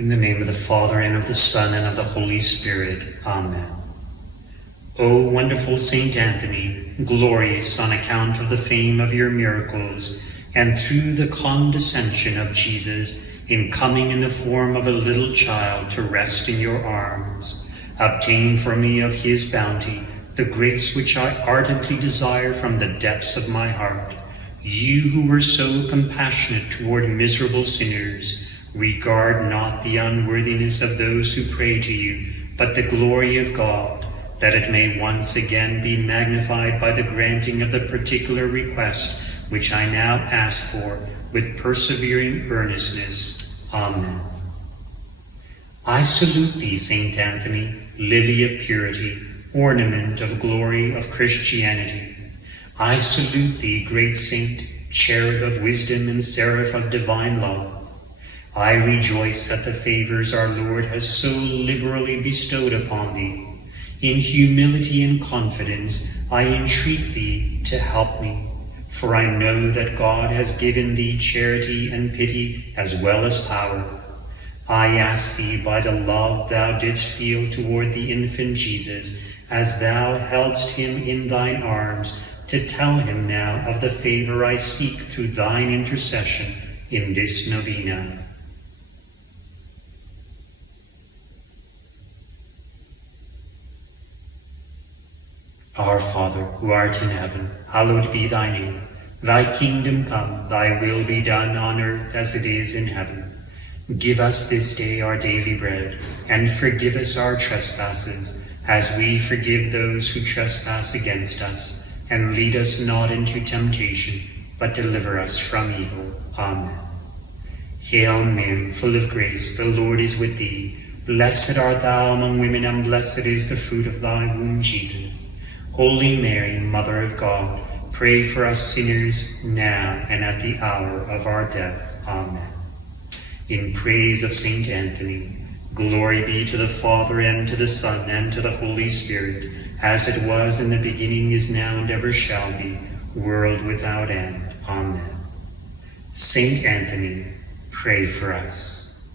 In the name of the Father, and of the Son, and of the Holy Spirit. Amen. O wonderful Saint Anthony, glorious on account of the fame of your miracles, and through the condescension of Jesus in coming in the form of a little child to rest in your arms, obtain for me of his bounty the grace which I ardently desire from the depths of my heart. You who were so compassionate toward miserable sinners, regard not the unworthiness of those who pray to you, but the glory of God, that it may once again be magnified by the granting of the particular request which I now ask for with persevering earnestness. Amen. I salute thee, Saint Anthony, lily of purity, ornament of glory of Christianity. I salute thee, great saint, cherub of wisdom and seraph of divine love. I rejoice that the favors our Lord has so liberally bestowed upon thee. In humility and confidence I entreat thee to help me, for I know that God has given thee charity and pity as well as power. I ask thee by the love thou didst feel toward the infant Jesus, as thou heldst him in thine arms, to tell him now of the favor I seek through thine intercession in this novena. Our Father, who art in heaven, hallowed be thy name. Thy kingdom come, thy will be done on earth as it is in heaven. Give us this day our daily bread, and forgive us our trespasses, as we forgive those who trespass against us. And lead us not into temptation, but deliver us from evil. Amen. Hail Mary, full of grace, the Lord is with thee. Blessed art thou among women, and blessed is the fruit of thy womb, Jesus. Holy Mary, Mother of God, pray for us sinners, now and at the hour of our death. Amen. In praise of Saint Anthony, glory be to the Father, and to the Son, and to the Holy Spirit, as it was in the beginning, is now, and ever shall be, world without end. Amen. Saint Anthony, pray for us.